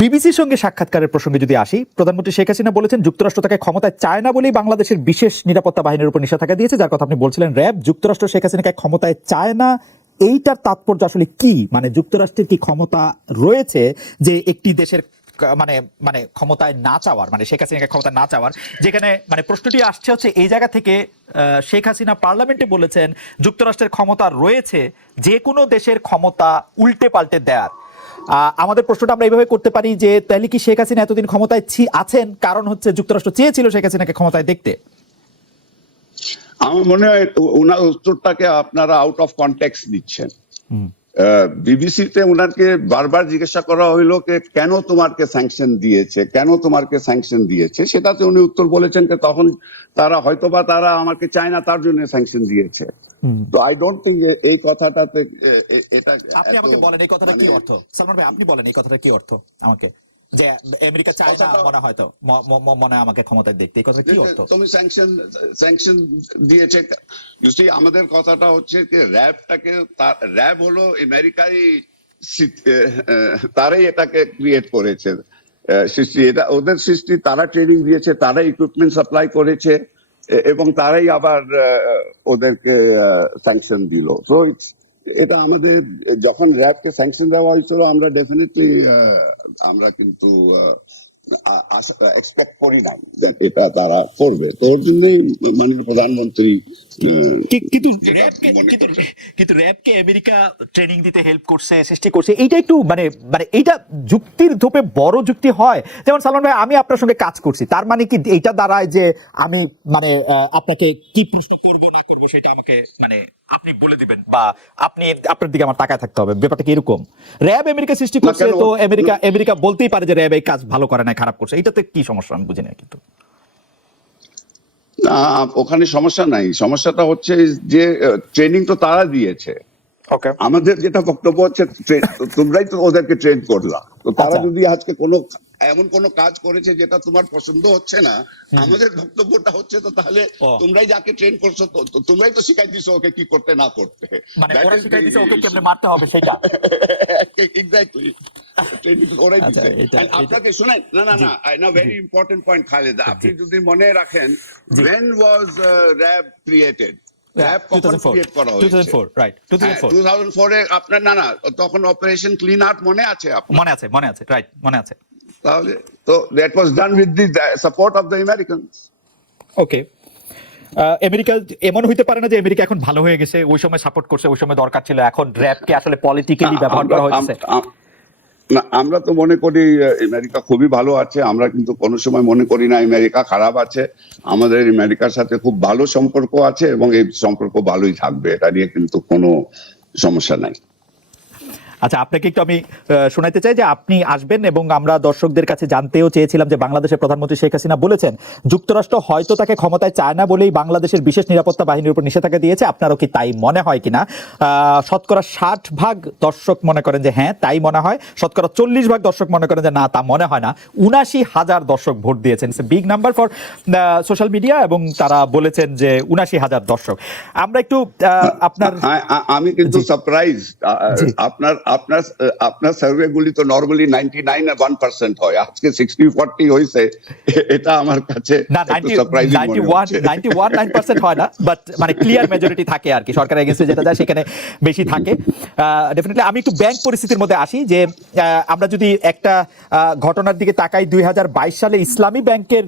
বিবিসির সঙ্গে সাক্ষাৎকারের প্রসঙ্গে যদি আসি, প্রধানমন্ত্রী শেখ হাসিনা বলেছেন, যুক্তরাষ্ট্র তাকে ক্ষমতায় চায় না বলেই বাংলাদেশের বিশেষ নিরাপত্তা বাহিনীর উপর নিষেধাজ্ঞা দিয়েছে, যার কথা আপনি বলছিলেন র্যাব। যুক্তরাষ্ট্র শেখ হাসিনাকে ক্ষমতায় চায় না। এইটার তাৎপর্য আসলে কি? মানে যুক্তরাষ্ট্রের কি ক্ষমতা রয়েছে যে একটি দেশের মানে মানে ক্ষমতায় না চাওয়ার মানে শেখ হাসিনাকে ক্ষমতায় না চাওয়ার? যেখানে মানে প্রশ্নটি আসছে হচ্ছে, এই জায়গা থেকে শেখ হাসিনা পার্লামেন্টে বলেছেন, যুক্তরাষ্ট্রের ক্ষমতা রয়েছে, যে কোনো দেশের ক্ষমতা উল্টে পাল্টে দেয়ার। আমাদের প্রশ্নটা আমরা এইভাবে করতে পারি যে তাহলে কি শেখ হাসিনা এতদিন ক্ষমতায় আছেন কারণ হচ্ছে যুক্তরাষ্ট্র চেয়েছিল শেখ হাসিনাকে ক্ষমতায় দেখতে। আমার মনে হয় ওনার উত্তরটাকে আপনারা আউট অফ কনটেক্সট দিচ্ছেন। বিবিসিতে ওনাকে বারবার জিজ্ঞাসা করা হইল যে কেন তোমারকে স্যাংশন দিয়েছে কেন তোমারকে স্যাংশন দিয়েছে? সেটাতে উনি উত্তর বলেছেন যে তখন তারা হয়তোবা তারা আমাকে চায় না তার জন্য স্যাংশন দিয়েছে। তো আই ডোন্ট থিঙ্ক এই কথাটাতে এটা আপনি আমাকে বলেন এই কথাটা কি মানে- অর্থ? সালমান ভাই আপনি বলেন এই কথাটা কি অর্থ আমাকে? যে আমেরিকা চায় না মনে হয়তো মনে আমাকে ক্ষমতায় দেখতে এই কথা কি অর্থ? তুমি স্যাংশন স্যাংশন দিয়েছে। আমাদের কথাটা হচ্ছে যে র্যাবটাকে র্যাব হলো আহ, তারাই এটাকে ক্রিয়েট করেছে আহ, সৃষ্টি। এটা ওদের সৃষ্টি তারা ট্রেনিং দিয়েছে তারা ইকুইপমেন্ট সাপ্লাই করেছে। এবং তারাই আবার ওদেরকে স্যাংশন দিল। তো এটা আমাদের, যখন র্যাবকে স্যাংশন দেওয়া হয়েছিল, আমরা ডেফিনেটলি আমরা কিন্তু এক্সপেক্ট করি যে এটা তারা করবে। তো ওর জন্যই মাননীয় প্রধানমন্ত্রী কিন্তু মনে কিন্তু র্যাবকে আমেরিকা ট্রেনিং দিতে হেল্প করছে সৃষ্টি করছে এইটা একটু মানে মানে এইটা যুক্তির ধোপে বড় যুক্তি হয়। যেমন সালমান ভাই আমি আপনার সঙ্গে কাজ করছি। তার মানে কি এইটা দাঁড়ায় যে আমি মানে আহ, আপনাকে কি প্রশ্ন করব না করব সেটা আমাকে মানে আপনি বলে দিবেন। বা আপনি আপনার দিকে আমার তাকায় থাকতে হবে ব্যাপারটা কি এরকম? র্যাব আমেরিকা সৃষ্টি করছে তো আমেরিকা আমেরিকা বলতেই পারে যে র্যাব এই কাজ ভালো করে না খারাপ করছে। এটাতে কি সমস্যা আমি বুঝি না কিন্তু। না ওখানে সমস্যা নাই। সমস্যাটা হচ্ছে যে ট্রেনিং তো তারা দিয়েছে। আমাদের যেটা বক্তব্য হচ্ছে তোমরাই তো ওদেরকে ট্রেন করলা। তো তারা আচ্ছা। যদি আজকে কোনো এমন কোনো কাজ করেছে যেটা তোমার পছন্দ হচ্ছে না আমাদের বক্তব্যটা হচ্ছে তো তাহলে তোমরাই যাকে ট্রেন করছ তো তোমরাই তো শিখাই দিছো ওকে কি করতে না করতে। মানে ওরা শিখাই দিছে ওকে. কেমনে মারতে হবে সেটা? এক্স্যাক্টলি ওরাই আচ্ছা, দিছে। আপনাকে শুনেন না না না I know very important point Khaled আপনি যদি মনে রাখেন when was uh, RAB created RAB কখন 2004 ক্রিয়েট করা হয়েছে? 2004 রাইট 2004 টু থাউজেন্ড ফোরে আপনার না না তখন অপারেশন ক্লিন আর্ট মনে আছে মনে আছে মনে আছে রাইট মনে আছে। তাহলে তো that was done with the support of the Americans okay America এমন হইতে পারে না যে আমেরিকা এখন ভালো হয়ে গেছে ওই সময় সাপোর্ট করছে ওই সময় দরকার ছিল এখন র্যাবকে আসলে পলিটিক্যালি ব্যবহার করা হচ্ছে না, আমরা তো মনে করি আমেরিকা খুবই ভালো আছে, আমরা কিন্তু কোনো সময় মনে করি না আমেরিকা খারাপ আছে। আমাদের আমেরিকার সাথে খুব ভালো সম্পর্ক আছে এবং এই সম্পর্ক ভালোই থাকবে, এটা নিয়ে কিন্তু কোনো সমস্যা নাই। আচ্ছা আপনাকে একটু আমি শোনাইতে চাই যে আপনি আসবেন এবং আমরা দর্শকদের কাছে জানতেও চেয়েছিলাম যে বাংলাদেশের প্রধানমন্ত্রী শেখ হাসিনা বলেছেন যুক্তরাষ্ট্র হয়তো তাকে ক্ষমতায় চায় না বলেই বাংলাদেশের বিশেষ নিরাপত্তা বাহিনীর উপর নিষেধাজ্ঞা দিয়েছে। আপনারও কি তাই মনে হয় কিনা? শতকরা ষাট ভাগ দর্শক মনে করেন যে হ্যাঁ তাই মনে হয়। শতকরা চল্লিশ ভাগ দর্শক মনে করেন যে না তা মনে হয় না। উনাশি হাজার দর্শক ভোট দিয়েছেন। Big number for social media এবং তারা বলেছেন যে উনাশি হাজার দর্শক। আমরা একটু আপনার আমি কিন্তু সারপ্রাইজ আপনার আপনার আপনার সার্ভে গুলি তো normally ninety nine one percent হয়। আজকে সিক্সটি ফোরটি হয়েছে এটা আমার কাছে হয় না বাট মানে ক্লিয়ার মেজরিটি থাকে আর কি। সরকারের এগেন্সে যেটা যায় সেখানে বেশি থাকে। ডেফিনেটলি আমি একটু ব্যাংক পরিস্থিতির মধ্যে আসি যে আমরা যদি একটা ঘটনার দিকে তাকাই দুই হাজার বাইশ সালে ইসলামী ব্যাংকের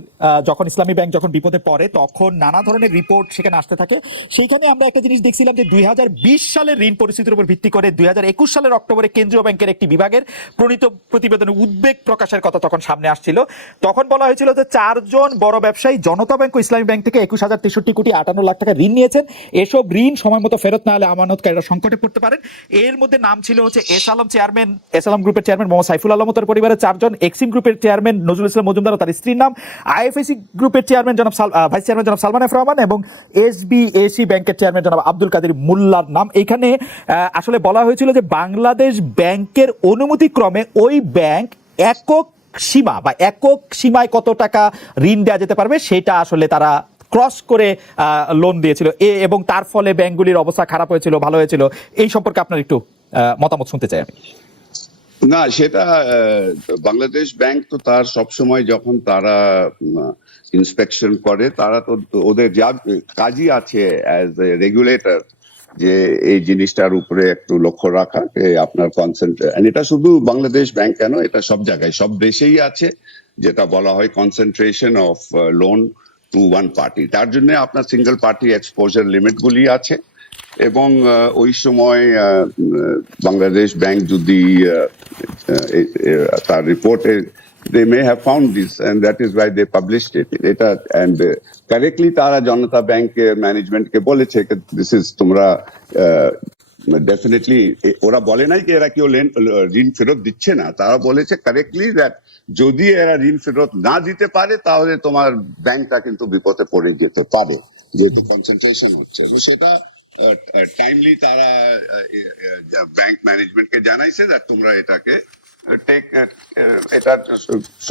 যখন ইসলামী ব্যাংক যখন বিপদে পড়ে তখন নানা ধরনের রিপোর্ট সেখানে আসতে থাকে। সেইখানে আমরা একটা জিনিস দেখছিলাম যে দুই হাজার বিশ সালের ঋণ পরিস্থিতির উপর ভিত্তি করে দুই হাজার একুশ সালের অক্টোবরে কেন্দ্রীয় ব্যাংকের একটি বিভাগের প্রণীত প্রতিবেদনে উদ্বেগ প্রকাশের কথা তখন সামনে আসছিল। তখন বলা হয়েছিল যে চারজন বড় ব্যবসায়ী জনতা ব্যাংক ও ইসলামী ব্যাংক থেকে একুশ হাজার তেষট্টি কোটি আটান্ন লাখ টাকা ঋণ নিয়েছেন। এসব ঋণ সময় মতো ফেরত না হলে আমানতকারীরা সংকটে পড়তে পারেন। এর মধ্যে নাম ছিল হচ্ছে S Alam chairman, S Alam গ্রুপের চেয়ারম্যান মোহাম্মদ সাইফুল আলম তার পরিবারের চারজন। এক্সিম গ্রুপের চেয়ারম্যান নজরুল ইসলাম মজুমদার তার স্ত্রীর নাম। আইএফএসি গ্রুপের চেয়ারম্যান জনাব ভাইস চেয়ারম্যান জনাব সালমান এফ রহমান এবং এসবিএসি ব্যাংকের চেয়ারম্যান জনাব আব্দুল কাদের মোল্লার নাম। এখানে আসলে বলা হয়েছিল যে বাংলাদেশ ব্যাংকের অনুমতিক্রমে ওই ব্যাংক একক সীমা বা একক সীমায় কত টাকা ঋণ দেওয়া যেতে পারবে সেটা আসলে তারা ক্রস করে লোন দিয়েছিল। এ এবং তার ফলে ব্যাংকগুলির অবস্থা খারাপ হয়েছিল, ভালো হয়েছিল। এই সম্পর্কে আপনার একটু মতামত শুনতে চাই আমি। না, সেটা বাংলাদেশ ব্যাংক তো তার সবসময় যখন তারা ইন্সপেকশন করে, তারা তো ওদের যা কাজই আছে অ্যাজ এ রেগুলেটর যে এই জিনিসটার উপরে একটু লক্ষ্য রাখা যে আপনার কনসেন্ট্রেট এটা শুধু বাংলাদেশ ব্যাংক কেন, এটা সব জায়গায়, সব দেশেই আছে, যেটা বলা হয় concentration of loan to one party তার জন্য আপনার সিঙ্গেল পার্টি এক্সপোজার লিমিটগুলি আছে, এবং ওই সময় বাংলাদেশ ব্যাংক যদি এ- তার রিপোর্টে they may have found this, and that is why they published it. এটা and কারেক্টলি তারা জনতা ব্যাংক ম্যানেজমেন্টকে বলেছে দিস ইজ তোমরা ডেফিনেটলি ওরা বলে নাই কি এরা কেউ ঋণ ফেরত দিচ্ছে না তারা বলেছে কারেক্টলি দ্যাট যদি এরা ঋণ ফেরত না দিতে পারে তাহলে তোমার ব্যাংকটা কিন্তু বিপদে পড়ে যেতে পারে যেহেতু কনসেন্ট্রেশন হচ্ছে তো সেটা টাইমলি তারা ব্যাংক ম্যানেজমেন্টকে জানাইছে that তোমরা এটাকে টেক এটা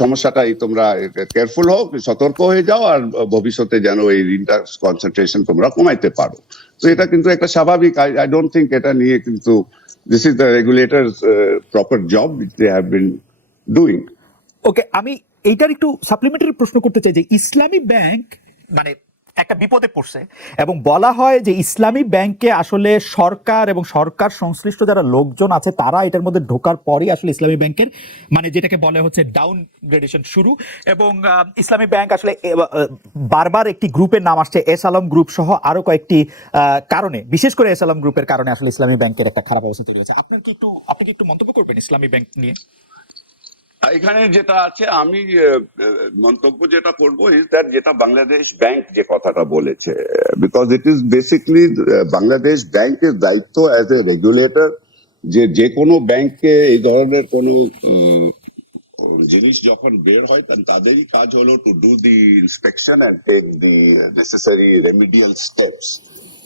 সমস্যাটাই, তোমরা কেয়ারফুল হও, সতর্ক হয়ে যাও, আর ভবিষ্যতে যেন এই ঋণটা কনসেন্ট্রেশন তোমরা কমাইতে পারো। তো এটা কিন্তু একটা স্বাভাবিক আই ডোন্ট থিঙ্ক এটা নিয়ে কিন্তু this is the regulator proper job they have been doing okay আমি এইটার একটু সাপ্লিমেন্টারি প্রশ্ন করতে চাই যে ইসলামী ব্যাংক মানে একটা বিপদে পড়ছে। এবং বলা হয় যে ইসলামী ব্যাংকে আসলে সরকার এবং সরকার সংশ্লিষ্ট যারা লোকজন আছে, তারা এটার মধ্যে ঢোকার পরই আসলে ইসলামী ব্যাংকের মানে যেটাকে বলে হচ্ছে ডাউন গ্রেডেশন শুরু। এবং ইসলামী ব্যাংক আসলে বারবার একটি গ্রুপের নাম আসছে এস আলম গ্রুপ সহ আরও কয়েকটি কারণে। বিশেষ করে এস আলম গ্রুপের কারণে আসলে ইসলামী ব্যাংকের একটা খারাপ অবস্থা তৈরি হয়েছে। আপনার কি একটু, আপনি কি একটু মন্তব্য করবেন ইসলামী ব্যাংক নিয়ে? এখানে যেটা আছে, আমি মন্তব্য যেটা করব ইজ দ্যাট যেটা বাংলাদেশ ব্যাংক যে কথাটা বলেছে because it is basically Bangladesh ব্যাংকের দায়িত্ব অ্যাজ এ রেগুলেটর যে যে কোনো ব্যাংকে এই ধরনের কোনো জিনিস যখন বের হয় তখন তাদেরই কাজ হলো to do the inspection and take the necessary remedial steps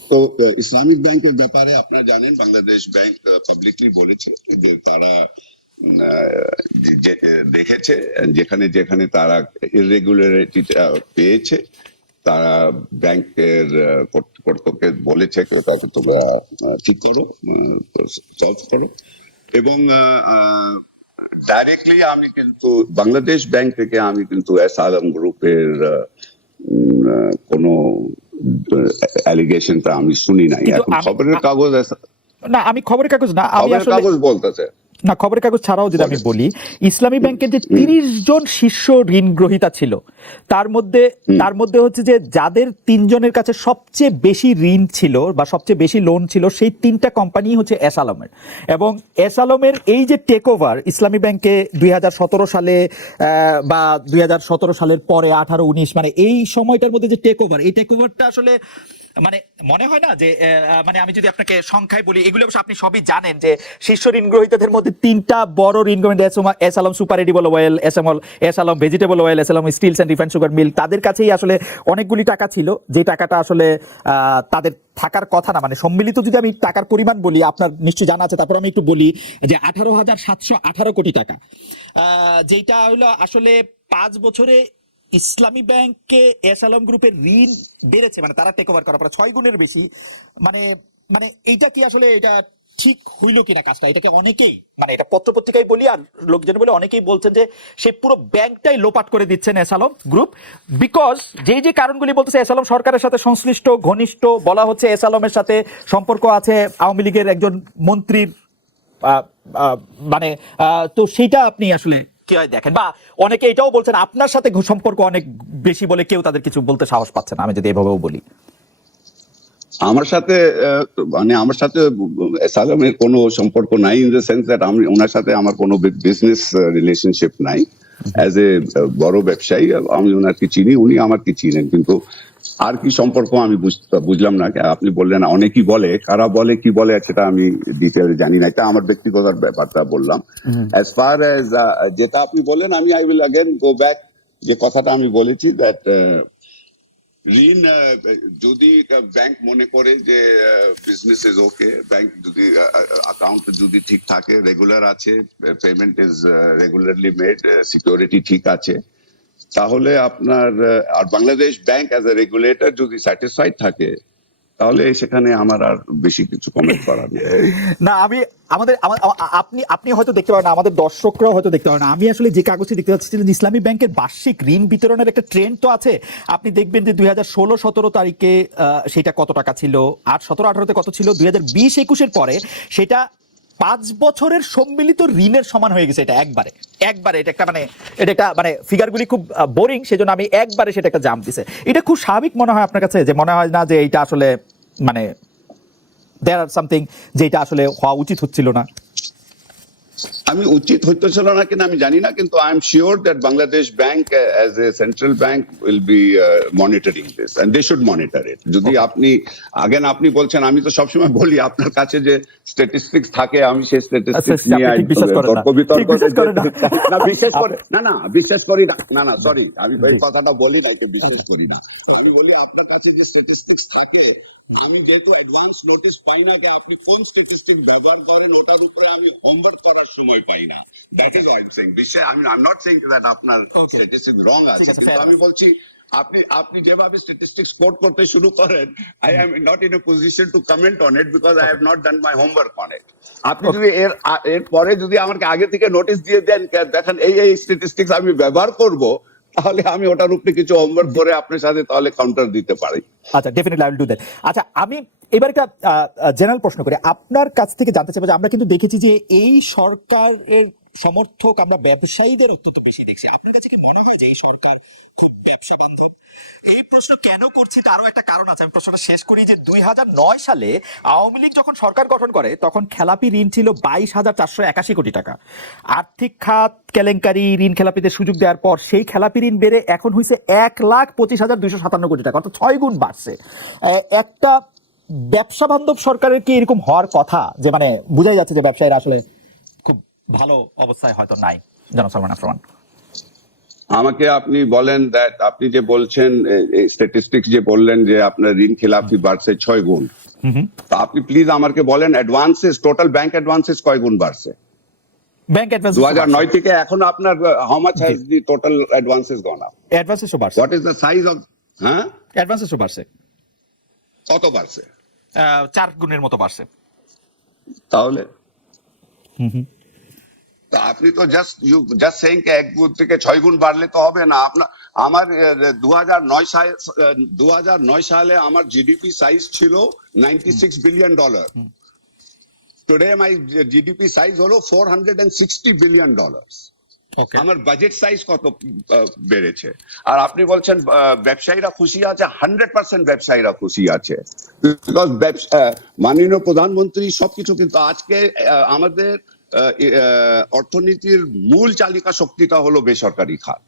তো ইসলামিক ব্যাংকের ব্যাপারে আপনারা জানেন, বাংলাদেশ ব্যাংক পাবলিকলি বলেছে যে তারা দেখেছে যেখানে যেখানে তারা ইরেগুলারিটি পেয়েছে তারা ব্যাংকের কর্তৃপক্ষকে বলেছে তাকে তোমরা ঠিক করো সলভ করো। এবং ডাইরেক্টলি আমি কিন্তু বাংলাদেশ ব্যাংক থেকে আমি কিন্তু এস আলম গ্রুপের কোনো অ্যালিগেশনটা আমি শুনি নাই। এখন খবরের কাগজ না আমি খবরের কাগজ না আমি আসলে কাগজ বলতেছে। না খবরের কাগজ ছাড়াও যদি আমি বলি ইসলামী ব্যাংকের যে তিরিশ জন শীর্ষ ঋণ গ্রহীতা ছিল তার মধ্যে তার মধ্যে হচ্ছে যে যাদের তিনজনের কাছে সবচেয়ে বেশি ঋণ ছিল বা সবচেয়ে বেশি লোন ছিল সেই তিনটা কোম্পানি হচ্ছে এস আলমের এবং এস আলমের এই যে টেক ওভার ইসলামী ব্যাংকে দুই হাজার সতেরো সালে বা দুই হাজার সতেরো সালের পরে আঠারো উনিশ মানে এই সময়টার মধ্যে যে টেক ওভার এই টেক ওভারটা আসলে মানে মনে হয় না যে মানে আমি যদি আপনাকে সংখ্যায় বলি, এগুলো অবশ্য আপনি সবই জানেন যে শীর্ষ ঋণ গ্রহীতাদের মধ্যে তিনটা বড় ঋণ গ্রহীতা S- Alam super edible oil S M S Alam vegetable oil S Alam steels and refine sugar mill, তাদের কাছেই আসলে অনেকগুলি টাকা ছিল, যে টাকাটা আসলে তাদের থাকার কথা না মানে সম্মিলিত যদি আমি টাকার পরিমাণ বলি, আপনার নিশ্চয়ই জানা আছে, তারপর আমি একটু বলি যে আঠারো হাজার সাতশো আঠারো কোটি টাকা যেটা হলো আসলে পাঁচ বছরে ইসলামী ব্যাংকে এস আলম গ্রুপের ঋণ বেড়েছে মানে তারা টেক ওভার করার পরে ছয় গুণের বেশি। মানে মানে এইটা কি আসলে এটা ঠিক হইল কিনা কাজটা? এটাকে অনেকেই মানে এটা পত্র পত্রিকায় বলি আর লোকজন বলে, অনেকেই বলছেন যে সে পুরো ব্যাংকটাই লোপাট করে দিচ্ছেন এস আলম গ্রুপ। বিকজ যেই যে কারণগুলি বলতেছে, এস আলম সরকারের সাথে সংশ্লিষ্ট, ঘনিষ্ঠ বলা হচ্ছে এস আলমের সাথে সম্পর্ক আছে আওয়ামী লীগের একজন মন্ত্রীর মানে তো সেইটা আপনি আসলে কি হয় দেখেন? বা অনেকে এটাও বলছেন আপনার সাথে সম্পর্ক অনেক বেশি বলে কেউ তাদের কিছু বলতে সাহস পাচ্ছে না। আমি যদি এভাবেও বলি। আমার সাথে মানে আমার সাথে সালামের কোনো সম্পর্ক নাই ইন দ্য সেন্স দ্যাট আমি ওনার সাথে আমার কোনো বিজনেস রিলেশনশিপ নাই। অ্যাজ এ বড় ব্যবসায়ী আমি ওনাকে চিনি উনি আমাকে চিনেন। কিন্তু আর কি সম্পর্ক আমি বুঝলাম না। আপনি বললেন অনেকেই বলে। কারা বলে কি বলে সেটা আমি ডিটেল জানি না। এটা আমার ব্যক্তিগত ব্যাপারটা বললাম। অ্যাজ ফার অ্যাজ যেটা আপনি বলেন আমি I will again go back যে কথাটা আমি বলেছি দ্যাট ঋণ যদি ব্যাংক মনে করে যে বিজনেস ইজ ওকে ব্যাংক যদি অ্যাকাউন্ট যদি ঠিক থাকে রেগুলার আছে payment is regularly made security ঠিক আছে তাহলে আপনার আর Bangladesh bank as a regulator যদি স্যাটিসফাইড থাকে, তাহলে সেখানে আমার আর বেশি কিছু কমেন্ট করার না, আমি, আমাদের, আমা- আমা- আপনি আপনি হয়তো দেখতে পারেন আমাদের দর্শকরাও হয়তো দেখতে পারেন। আমি আসলে যে কাগজটি দেখতে পাচ্ছিলেন ইসলামী ব্যাংকের বার্ষিক ঋণ বিতরণের একটা ট্রেন্ড তো আছে। আপনি দেখবেন যে দুই হাজার ষোলো সতেরো তারিখে সেটা কত টাকা ছিল? আর সতেরো আঠারোতে কত ছিল? দুই হাজার বিশ একুশের পরে সেটা পাঁচ বছরের সম্মিলিত ঋণের সমান হয়ে গেছে এটা একবারে। একবারে এটা একটা মানে এটা একটা মানে ফিগারগুলি খুব বোরিং সেজন্য আমি একবারে সেটা একটা জাম্প দিছে। এটা খুব স্বাভাবিক মনে হয় আপনার কাছে যে মনে হয় না যে এটা আসলে মানে দেয়ার আর সামথিং যে এটা আসলে হওয়া উচিত হচ্ছিল না? আমি উচিত হইতেছিল না কিনা আমি জানি না কিন্তু I am sure that Bangladesh bank as a central bank will be monitoring this and they should monitor it যদি আপনি আগেন আপনি বলছেন আমি তো সবসময় বলি আপনার কাছে যে স্ট্যাটিস্টিক্স থাকে আমি সেই স্ট্যাটিস্টিক্স আচ্ছা, নিয়ে। তর্ক বিতর্ক না। বিশ্বাস করে না না বিশ্বাস করি না। না না সরি আমি এই কথাটা বলি না একে বিশ্বাস করি না। আমি বলি আপনার কাছে যে স্ট্যাটিস্টিক্স থাকে আমি যেহেতু অ্যাডভান্স নোটিস পাই না যে আপনি কোন স্ট্যাটিস্টিক ব্যবহার করেন ওটার উপরে আমি হোমওয়ার্ক করার সময় পাই না। That is I am saying বিশ্বে আমি I am not saying that আপনার Okay. স্ট্যাটিস্টিক রং আছে কিন্তু আমি বলছি আপনি আপনি যেভাবে স্ট্যাটিস্টিক্স কোট করতে শুরু করেন I am not in a position to comment on it because I have not done my homework on it আপনি যদি এর এর পরে যদি আমাকে আগে থেকে নোটিশ দিয়ে দেন দেখেন এই এই স্ট্যাটিস্টিক্স আমি ব্যবহার করব তাহলে আমি ওটার উপরে কিছু হোমওয়ার্ক করে আপনার সাথে তাহলে কাউন্টার দিতে পারি। আচ্ছা definitely I will do that আচ্ছা আমি এবার একটা জেনারেল প্রশ্ন করি। আপনার কাছ থেকে জানতে চাইব যে আমরা কিন্তু দেখেছি যে এই সরকারের সমর্থক আমরা ব্যবসায়ীদের অত্যন্ত বেশি দেখছি। আপনার কাছে কি মনে হয় যে এই সরকার খুব ব্যবসা বান্ধব? এই প্রশ্ন কেন করছি তারও একটা কারণ আছে। আমি প্রশ্নটা শেষ করি যে দুই হাজার নয় সালে আওয়ামী লীগ যখন সরকার গঠন করে, তখন খেলাপি ঋণ ছিল বাইশ হাজার চারশো একাশি কোটি টাকা। আর্থিক খাত, কেলেঙ্কারি, ঋণ খেলাপিদের সুযোগ দেওয়ার পর সেই খেলাপি ঋণ বেড়ে এখন হয়েছে এক লাখ পঁচিশ হাজার দুইশো সাতান্ন কোটি টাকা, অর্থাৎ ছয় গুণ বাড়ছে। একটা ব্যবসা বান্ধব সরকারের কি এরকম হওয়ার কথা? যে মানে বোঝাই যাচ্ছে যে ব্যবসায়ীরা আসলে খুব ভালো অবস্থায় হয়তো নাই। জনাব সালমান আফরমান আমাকে আপনি বলেন দ্যাট আপনি যে বলছেন স্ট্যাটিস্টিক্স যে বললেন যে আপনার ঋণ খেলাপি বাড়ছে ছয় গুণ। তা আপনি প্লিজ আমাকে বলেন অ্যাডভান্সেস টোটাল ব্যাংক অ্যাডভান্সেস কয় গুণ বাড়ছে? ব্যাংক অ্যাডভান্স দু হাজার নয় থেকে এখন আপনার how much has the total advances gone up অ্যাডভান্সেসও বাড়ছে। What is the size of হ্যাঁ? অ্যাডভান্সেসও বাড়ছে। কত বাড়ছে? চার গুণের মতো বাড়ছে। তাহলে? তা আপনি তো জাস্ট ইউ জাস্ট সেইং এক গুণ থেকে ছয় গুণ বাড়লে তো হবে না। আপনার আমার দু হাজার নয় সালে দু হাজার নয় সালে আমার জিডিপি সাইজ ছিল ninety six billion dollar today my GDP size হলো four hundred and sixty billion dollar আমার বাজেট সাইজ কত বেড়েছে। আর আপনি বলছেন ব্যবসায়ীরা খুশি আছে হান্ড্রেড পার্সেন্ট ব্যবসায়ীরা খুশি আছে। মাননীয় প্রধানমন্ত্রী সবকিছু কিন্তু আজকে আমাদের অর্থনীতির মূল চালিকা শক্তিটা হলো বেসরকারি খাত।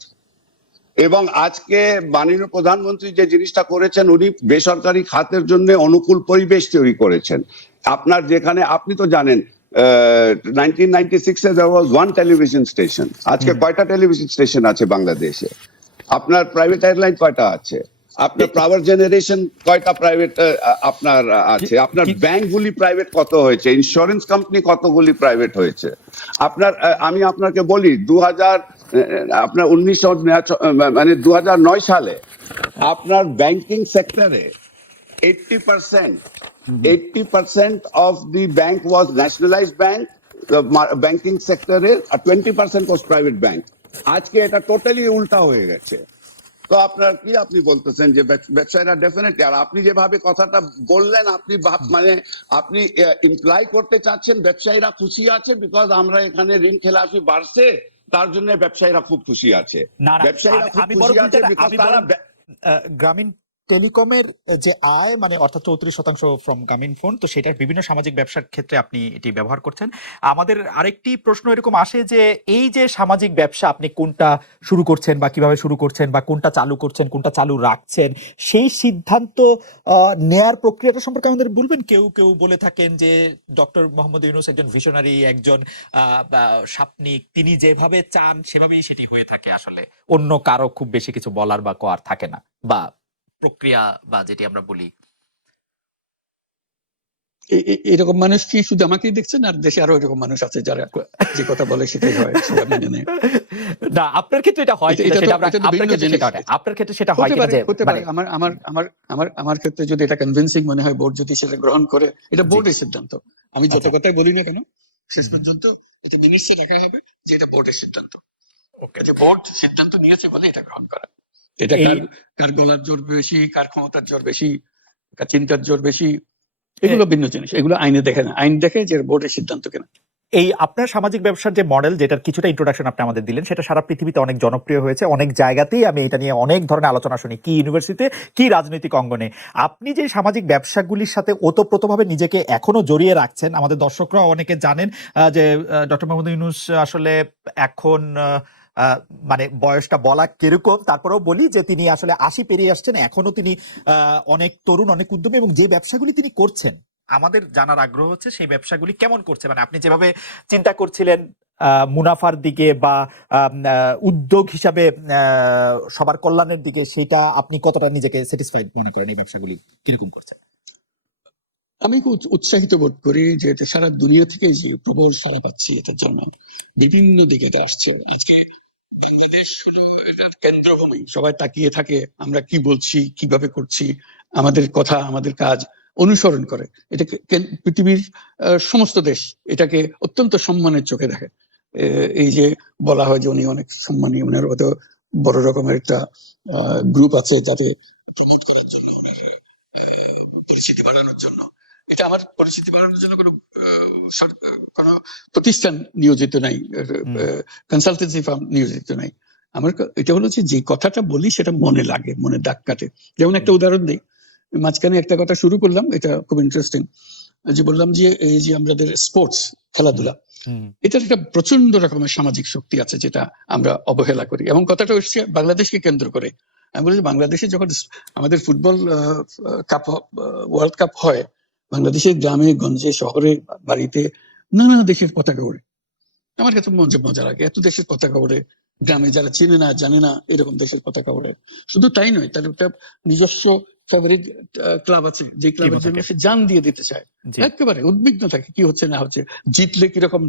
এবং আজকে মাননীয় প্রধানমন্ত্রী যে জিনিসটা করেছেন, উনি বেসরকারি খাতের জন্য অনুকূল পরিবেশ তৈরি করেছেন। আপনার যেখানে, আপনি তো জানেন নাইনটিন নাইনটি সিক্সে ওয়ান টেলিভিশন স্টেশন আজকে কয়টা টেলিভিশন স্টেশন আছে বাংলাদেশে? আপনার প্রাইভেট এয়ারলাইন কয়টা আছে? আপনার পাওয়ার জেনারেশন কয়টা প্রাইভেট আপনার আছে? আপনার ব্যাংকগুলি প্রাইভেট কত হয়েছে? ইন্স্যুরেন্স কোম্পানি কতগুলি প্রাইভেট হয়েছে? আপনার আমি আপনাকে বলি দু হাজার আপনার উনিশশো মানে দু হাজার নয় সালে আপনার ব্যাংকিং সেক্টরে eighty percent eighty percent of the bank was nationalised bank banking সেক্টরে আর twenty percent was private bank আজকে এটা টোটালি উল্টা হয়ে গেছে। তো আপনার কি আপনি বলতেছেন যে ব্যব- ব্যবসায়ীরা ডেফিনেটলি আর আপনি যেভাবে কথাটা বললেন আপনি মানে আপনি ইমপ্লাই করতে চাচ্ছেন ব্যবসায়ীরা খুশি আছে বিকজ আমরা এখানে ঋণ খেলাফি বাড়ছে তার জন্য ব্যবসায়ীরা খুব খুশি আছে। ব্যবসায়ীরা খুব খুশি আছে বিকজ তারা গ্রামীণ টেলিকমের যে আয় মানে অর্থাৎ চৌত্রিশ শতাংশ ফ্রম গ্রামীণ ফোন তো সেটার বিভিন্ন সামাজিক ব্যবসার ক্ষেত্রে আপনি এটি ব্যবহার করছেন। আমাদের আরেকটি প্রশ্ন এরকম আসে যে, এই যে সামাজিক ব্যবসা আপনি কোনটা শুরু করছেন বা কীভাবে শুরু করছেন বা কোনটা চালু করছেন, কোনটা চালু রাখছেন, সেই সিদ্ধান্ত নেয়ার প্রক্রিয়াটা সম্পর্কে আমাদের বলবেন? কেউ কেউ বলে থাকেন যে, ডক্টর মোহাম্মদ ইউনুস একজন ভিশনারি একজন স্বাপ্নিক তিনি যেভাবে চান সেভাবেই সেটি হয়ে থাকে আসলে। অন্য কারও খুব বেশি কিছু বলার বা করার থাকে না, বা প্রক্রিয়া বা যেটি আমরা বলি। এরকম মানুষ কি শুধু আমাকেই দেখছেন আর দেশে আরও এরকম মানুষ আছে যারা যে কথা বলে সেটাই হয় মেনে নেয়? না আপনার ক্ষেত্রে এটা হয় সেটা আপনার ক্ষেত্রে সেটা হয় আপনার ক্ষেত্রে সেটা হয় হতে পারে হতে মানে পারে। আমার আমার আমার আমার আমার ক্ষেত্রে যদি এটা কনভিন্সিং মনে হয় বোর্ড যদি সেটা গ্রহণ করে এটা বোর্ডের সিদ্ধান্ত। আমি যত আচ্ছা। কথাই বলি না কেন শেষ পর্যন্ত এটা মিনিটসে রাখা হবে যে এটা বোর্ডের সিদ্ধান্ত। ওকে যে বোর্ড সিদ্ধান্ত নিয়েছে বলে এটা গ্রহণ করা। এটা কার কার গলার জোর বেশি কার ক্ষমতার জোর বেশি কার চিন্তার জোর বেশি? এগুলো ভিন্ন জিনিস এগুলো আইনে দেখে না। আইন দেখে যে বোর্ডের সিদ্ধান্ত কেনা। এই আপনার সামাজিক ব্যবসার যে মডেল যেটার কিছুটা ইন্ট্রোডাকশন আপনি আমাদের দিলেন সেটা সারা পৃথিবীতে অনেক জনপ্রিয় হয়েছে। অনেক জায়গাতেই আমি এটা নিয়ে অনেক ধরনের আলোচনা শুনি। কি ইউনিভার্সিটিতে কি রাজনৈতিক অঙ্গনে। আপনি যে সামাজিক ব্যবসাগুলির সাথে ওতপ্রোতভাবে নিজেকে এখনও জড়িয়ে রাখছেন আমাদের দর্শকরা অনেকে জানেন আহ, যে ডক্টর মোহাম্মদ ইউনুস আসলে এখন মানে বয়সটা বলা কীরকম, তারপরেও বলি যে তিনি আসলে আশি পেরিয়ে আসছেন এখনও তিনি অনেক তরুণ, অনেক উদ্যমী এবং যে ব্যবসাগুলি তিনি করছেন, আমাদের জানার আগ্রহ হচ্ছে সেই ব্যবসাগুলি কেমন করছে। মানে আপনি যেভাবে চিন্তা করছিলেন মুনাফার দিকে বা উদ্যোগ হিসাবে সবার কল্যাণের দিকে, সেটা আপনি কতটা নিজেকে স্যাটিসফাইড মনে করেন এই ব্যবসাগুলি কীরকম করছে? আমি খুব উৎসাহিত বোধ করি যে এটা সারা দুনিয়া থেকে যে প্রবল সারা পাচ্ছি এটার জন্য। বিভিন্ন দিকে আসছে। আজকে বাংলাদেশ হলো এটার কেন্দ্রভূমি। সবাই তাকিয়ে থাকে, আমরা কি বলছি, কীভাবে করছি, আমাদের কথা, আমাদের কাজ অনুসরণ করে। পৃথিবীর সমস্ত দেশ এটাকে অত্যন্ত সম্মানের চোখে দেখে। এই যে বলা হয় যে উনি অনেক সম্মানী ওনার অত বড় রকমের একটা গ্রুপ আছে যাতে প্রমোট করার জন্য, ওনার পরিচিতি বাড়ানোর জন্য। এটা আমার পরিচিতি বাড়ানোর জন্য কোনো কোনো প্রতিষ্ঠান নিয়োজিত নাই কনসালটেন্সি ফার্ম নিয়োজিত নাই। আমার এটা হলো যে যে কথাটা বলি সেটা মনে লাগে মনে দাগ কাটে। যেমন একটা উদাহরণ দিই মাঝখানে একটা কথা শুরু করলাম এটা খুব ইন্টারেস্টিং যে বললাম যে এই যে আমাদের স্পোর্টস খেলাধুলা এটার একটা প্রচণ্ড রকমের সামাজিক শক্তি আছে যেটা আমরা অবহেলা করি। এবং কথাটা হচ্ছে বাংলাদেশকে কেন্দ্র করে। আমি বলি বাংলাদেশে যখন আমাদের ফুটবল কাপ ওয়ার্ল্ড কাপ হয় বাংলাদেশের গ্রামে, গঞ্জে, শহরে, বাড়িতে নানা দেশের পতাকা ওড়ে আমার কাছে মজা মজা লাগে। এত দেশের পতাকা ওড়ে গ্রামে যারা চেনে না, জানে না, এরকম দেশের পতাকা ওড়ে শুধু তাই নয় তার একটা নিজস্ব ফেভারিট ক্লাব আছে যে ক্লাবের জন্য সে জান দিয়ে দিতে চায়। একেবারে উদ্বিগ্ন থাকে কি হচ্ছে না হচ্ছে। জিতলে কীরকম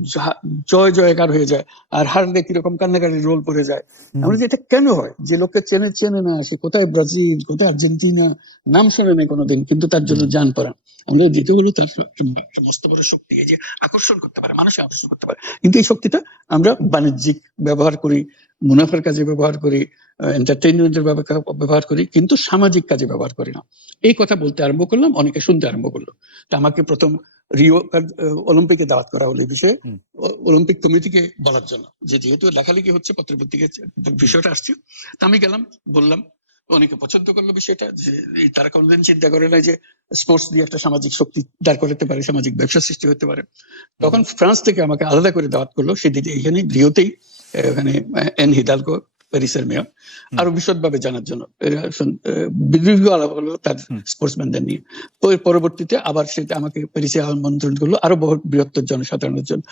জয় জয়কার হয়ে যায় আর হারলে কীরকম কান্নাকাটির রোল পড়ে যায়। আমরা এটা কেন হয়? যে লোককে চেনে চেনে না সে কোথায় ব্রাজিল কোথায় আর্জেন্টিনা নাম শোনে নাই কোনোদিন কিন্তু তার জন্য জান পড়া। আমরা দিতে হলো তার মস্ত বড় শক্তি এই যে আকর্ষণ করতে পারে মানুষ আকর্ষণ করতে পারে। কিন্তু এই শক্তিটা আমরা বাণিজ্যিক ব্যবহার করি মুনাফার কাজে ব্যবহার করি এন্টারটেইনমেন্টের ব্যবহার করি কিন্তু সামাজিক কাজে ব্যবহার করি না। এই কথা বলতে আরম্ভ করলাম অনেকে শুনতে আরম্ভ করল। তা আমাকে প্রথম রিও অলিম্পিকে দাওয়াত করা হলো এই বিষয়ে। অলিম্পিক কমিটিকে বলার জন্য। যে যেহেতু লেখালেখি হচ্ছে পত্রপত্রিকে বিষয়টা আসছে তা আমি গেলাম বললাম অনেকে পছন্দ করল বিষয়টা যে তারা কোনদিন চিন্তা করে না যে স্পোর্টস দিয়ে একটা সামাজিক শক্তি দাঁড় করতে পারে সামাজিক ব্যবসা সৃষ্টি হতে পারে। তখন ফ্রান্স থেকে আমাকে আলাদা করে দাওয়াত করল সেদিন এইখানে রিওতেই আহ, এন হিদালকো প্যারিসের মেয়র। আরও বিশদভাবে জানার জন্য দীর্ঘ আলাপ হলো তার। স্পোর্টসম্যানদের নিয়ে। তো পরবর্তীতে আবার সেটা আমাকে প্যারিসে আমন্ত্রণ করল। আরও বহু বৃহত্তর জনসাধারণের জন্য।